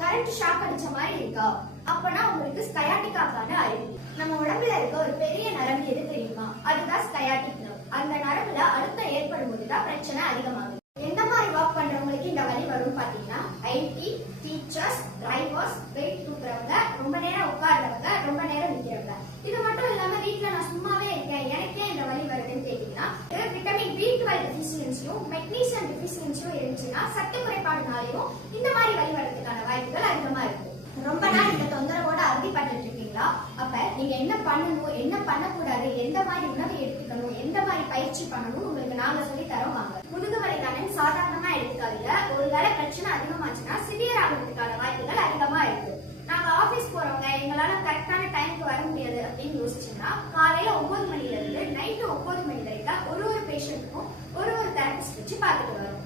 Current shock அடிச்ச மாதிரி இருக்கா? அப்பனா உங்களுக்கு ஸ்கயாட்டிக்கான அறிகுறி. நம்ம உடம்புல இருக்க ஒரு பெரிய நரம்பு எது தெரியுமா? அதுதான் ஸ்கயாட்டிக் நர்வ். அந்த நரம்புல அழுத்தம் ஏற்படும் போதுதான் பிரச்சனை அதிகமாகுது. எந்த மாதிரி ஒர்க் பண்றவங்களுக்கு இந்த வலி வரும் பாத்தீங்கன்னா, ஐடி, டீச்சர்ஸ், டிரைவர்ஸ், வெயிட் தூக்குறவங்க, ரொம்ப நேரம் உட்கார்றவங்க, ரொம்ப நேரம் நிக்கிறவங்க. இது மட்டும் இல்லாம வீட்டுல நான் சும்மாவே இருக்கேன், எனக்கே இந்த வலி வருதுன்னு கேட்டீங்கன்னா, விட்டமின் B12 டெஃபிஷியன்சியும் மெக்னீசியம் டெஃபிஷியன்சியும் இருந்துச்சுன்னா சத்து குறைபாடுனாலையும் இந்த மாதிரி வலி வரதுக்கான வாய்ப்புகள் அதிகமா இருக்கு. ரொம்ப நாள் இந்த தொந்தரவோட அவதிப்பட்டு இருக்கீங்களா? அப்ப நீங்க என்ன பண்ணணும், என்ன பண்ணக்கூடாது, எந்த மாதிரி உணவை எடுத்துக்கணும், எந்த மாதிரி பயிற்சி பண்ணணும் உங்களுக்கு நாங்க சொல்லி தரோம் வாங்க. முதுகு வலி தானே சாதாரணமா எடுத்துக்காதீங்க. ஒருவேளை பிரச்சனை அதிகமாச்சுன்னா சிவியர் ஆகிறதுக்கான வாய்ப்புகள் அதிகமா இருக்கு. நாங்க ஆபீஸ் போறவங்க எங்களால கரெக்டான டைமுக்கு வர முடியாது அப்படின்னு யோசிச்சோம்னா, காலையில 9 மணில இருந்து நைட்டு 9 மணி வரைக்கும் ஒரு பேஷண்ட்டுக்கும் ஒரு தெரபிஸ்ட் வச்சு பார்த்துட்டு வரோம்.